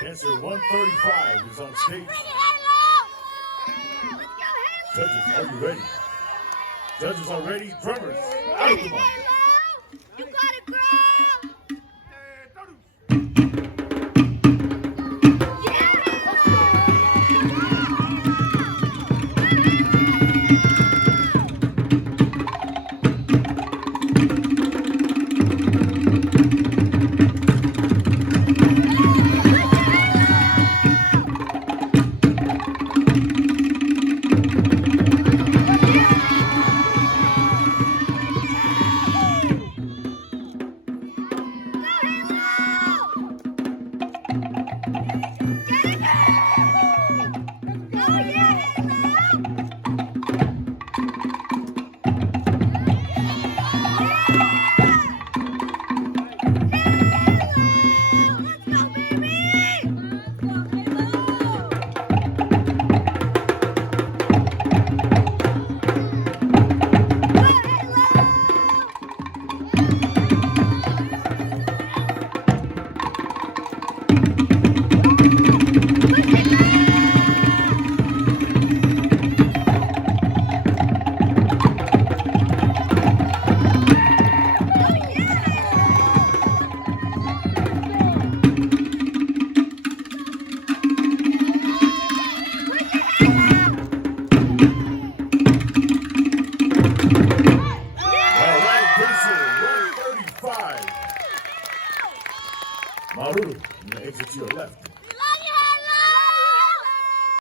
Dancer 135 is on stage. Judges, are you ready? Judges are ready. Drummers, out of the mic. You got it, girl!